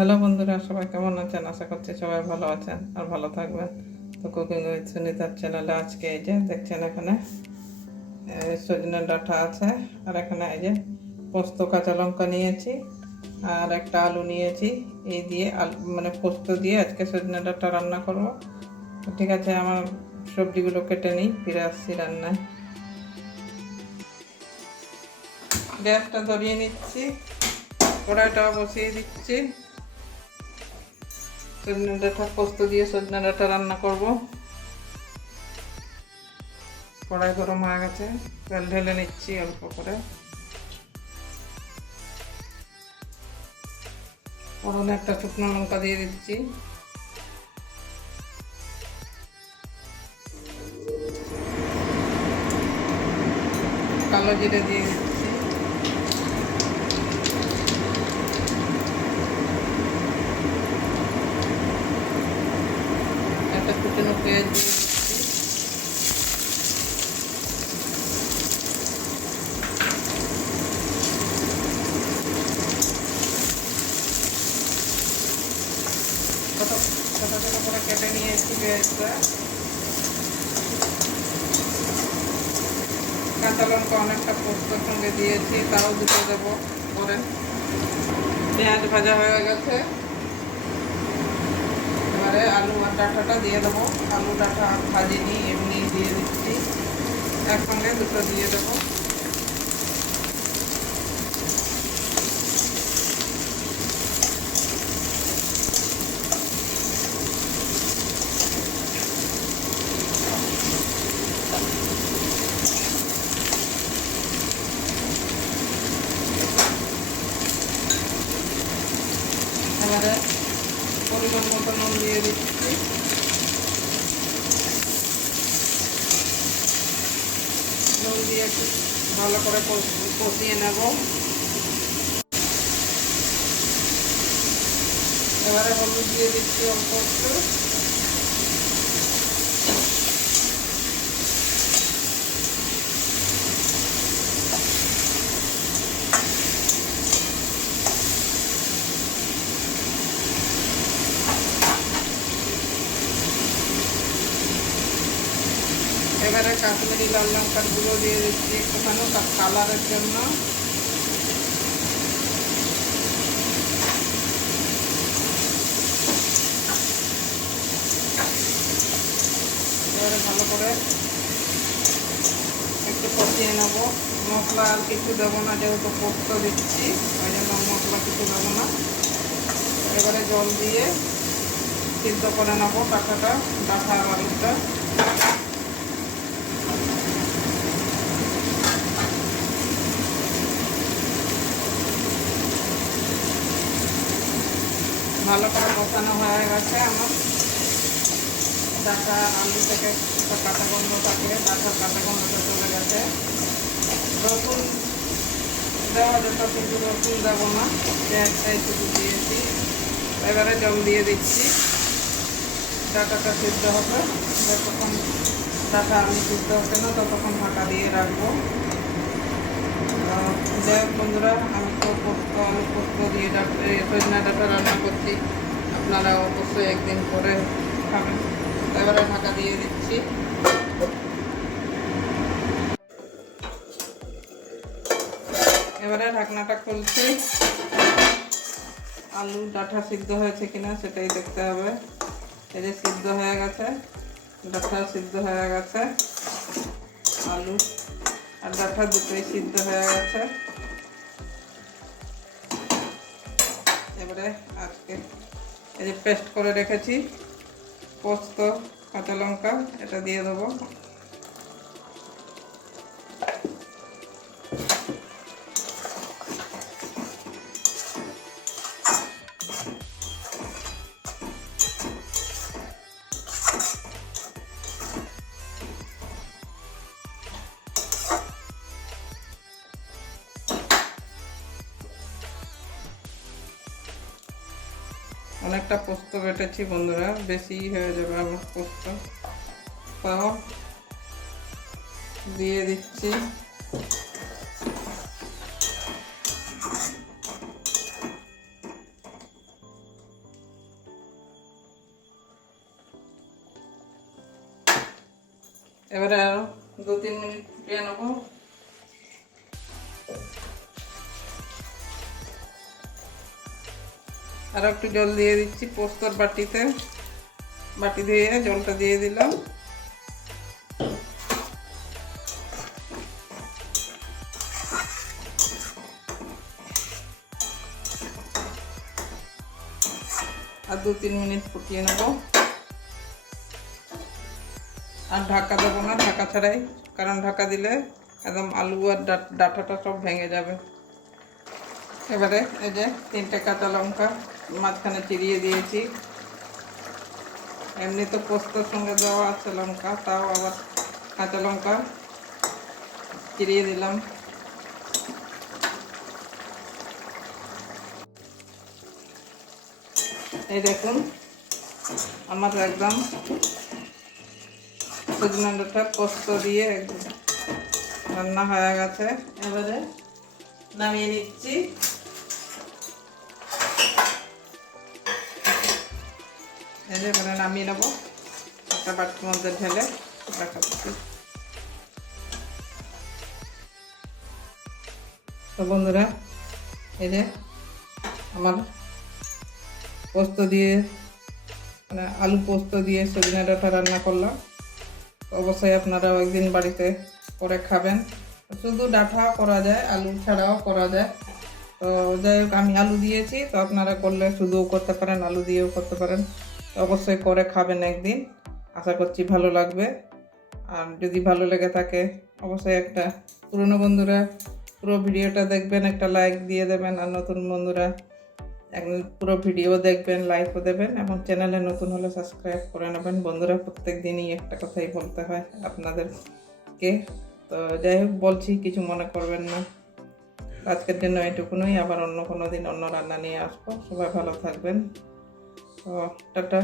Hello বন্ধুরা, সবাই কেমন আছেন? আশা করছি সবাই ভালো আছেন আর ভালো থাকবেন। তো কুকিং উইথ সুনিতার চ্যানেলে আজকে এই যে দেখছেন এখানে সজনে ডাঁটা আছে, আর এখানে এই যে পোস্ত, কাঁচা লঙ্কা নিয়েছি, আর একটা আলু নিয়েছি। এই দিয়ে আলু মানে পোস্ত দিয়ে আজকে সজনে ডাঁটা রান্না করব। ঠিক আছে, আমার সবজিগুলো কেটে নিই, ফিরে আসছি রান্নায়। গ্যাসটা ধরিয়ে নিচ্ছি কড়াইটা বসিয়ে দিচ্ছি। সজনে ডাঁটা পোস্ত দিয়ে সজনে ডাঁটা রান্না করব। কড়াই গরম হয়ে গেছে, তেল ঢেলে নিচ্ছি অল্প করে। ফোড়নে একটা শুকনো লঙ্কা দিয়ে দিচ্ছি। কালো জিরে দিয়ে দিচ্ছি একটা কুচনো পেঁয়াজ দিয়ে দিচ্ছি কেটে নিয়েছি পেঁয়াজটা কাঁচা অনেকটা পোস্তর সঙ্গে দিয়েছি, তাও দুটো দেবো, পরে। পেঁয়াজ ভাজা হয়ে গেছে। এবারে আলু আর দিয়ে দেবো। আলু ডাঁটা ভাজিনি, এমনি দিয়ে দিচ্ছি। একসঙ্গে দুটো দিয়ে দেবো এবারে পরিমাণ মতো নুন দিয়ে দিচ্ছি নুন দিয়ে একটু ভালো করে কষিয়ে নেব। এবারে হলুদ দিয়ে দিচ্ছি অল্প একটু। এবারে কাশ্মীরি, লাল লঙ্কার গুঁড়ো দিয়ে দিচ্ছি একটুখানি কালারের জন্য। এবারে ভালো করে একটু কষিয়ে নেব। মশলা আর কিছু দেবো না, যেহেতু পোস্ত দিচ্ছি, ওই জন্য মশলা কিছু দেবো না। এবারে জল দিয়ে সিদ্ধ করে নেব কাঁটাটা ডাঁটা আর আলুটা ভালো করে কষানো হয়ে গেছে আমার। ডাটা আলু থেকে কাঁটা গন্ধ থাকে, ডাটার কাঁটা গন্ধটা চলে গেছে। রসুন দেওয়া যেত কিন্তু রসুন দেবো না পেঁয়াজটাই শুধু দিয়েছি। এবারে জল দিয়ে দিচ্ছি। ডাটাটা সিদ্ধ হবে। যতক্ষণ ডাটা আলু সিদ্ধ হচ্ছে না, ততক্ষণ ঢাকা দিয়ে রাখব। যাই হোক বন্ধুরা, আমি পোস্ত আলু পোস্ত দিয়ে সজনা ডাটা রান্না করছি। আপনারা অবশ্যই একদিন করে খাবেন। এবারে ঢাকা দিয়ে দিচ্ছি। এবারে ঢাকনাটা খুলছি। আলু ডাঁটা সিদ্ধ হয়েছে কিনা সেটাই দেখতে হবে। এই যে সিদ্ধ হয়ে গেছে, ডাঁটা সিদ্ধ হয়ে গেছে। আলু আর ডাঁটা দুটোই সিদ্ধ হয়ে গেছে। এবারে আজকে। এই যে পেস্ট করে রেখেছি পোস্ত কাঁচা লঙ্কা এটা দিয়ে দেবো। অনেকটা পোস্ত কেটেছি বন্ধুরা, বেশি হয়ে যাবে আমার পোস্ত। তাও দিয়ে দিচ্ছি। এবারে আরও দু তিন মিনিট ফুটিয়ে নেব। আর একটু জল দিয়ে দিচ্ছি পোস্তর বাটিতে। বাটি দিয়ে জলটা দিয়ে দিলাম। আর দু তিন মিনিট ফুটিয়ে নেব। আর ঢাকা দেবো না, ঢাকা ছাড়াই, কারণ ঢাকা দিলে একদম আলু আর ডাঁটাটা সব ভেঙে যাবে। এবারে এই যে তিনটে কাঁচা লঙ্কা মাঝখানে চিরিয়ে দিয়েছি। এমনি তো পোস্তর সঙ্গে দেওয়া আছে লঙ্কা, তাও আবার কাঁচা লঙ্কা চিরিয়ে দিলাম। এই দেখুন, আমার একদম সজনা পোস্ত দিয়ে রান্না হয়ে গেছে। এবারে নামিয়ে নিচ্ছি। এবারে নামিয়ে নেব। একটা বাটির মধ্যে ঢেলে তো বন্ধুরা, এই যে আমার পোস্ত দিয়ে মানে আলু পোস্ত দিয়ে সজনে ডাঁটা রান্না করলাম। অবশ্যই আপনারাও একদিন বাড়িতে করে খাবেন। শুধু ডাঁটা করা যায়, আলু ছাড়াও করা যায়। তো যাই হোক, আমি আলু দিয়েছি, তো আপনারা করলে শুধুও করতে পারেন, আলু দিয়েও করতে পারেন। অবশ্যই করে খাবেন একদিন। আশা করছি ভালো লাগবে। আর যদি ভালো লেগে থাকে, অবশ্যই একটা পুরনো বন্ধুরা পুরো ভিডিওটা দেখবেন, একটা লাইক দিয়ে দেবেন। আর নতুন বন্ধুরা একদম পুরো ভিডিও দেখবেন লাইকও দেবেন। এবং চ্যানেলে নতুন হলে সাবস্ক্রাইব করে নেবেন। বন্ধুরা, প্রত্যেক দিনই একটা কথাই বলতে হয় আপনাদেরকে। তো যাই হোক, বলছি, কিছু মনে করবেন না। আজকের জন্য এটুকুনই। আবার অন্য কোনো দিন অন্য রান্না নিয়ে আসব। সবাই ভালো থাকবেন। তো টাটা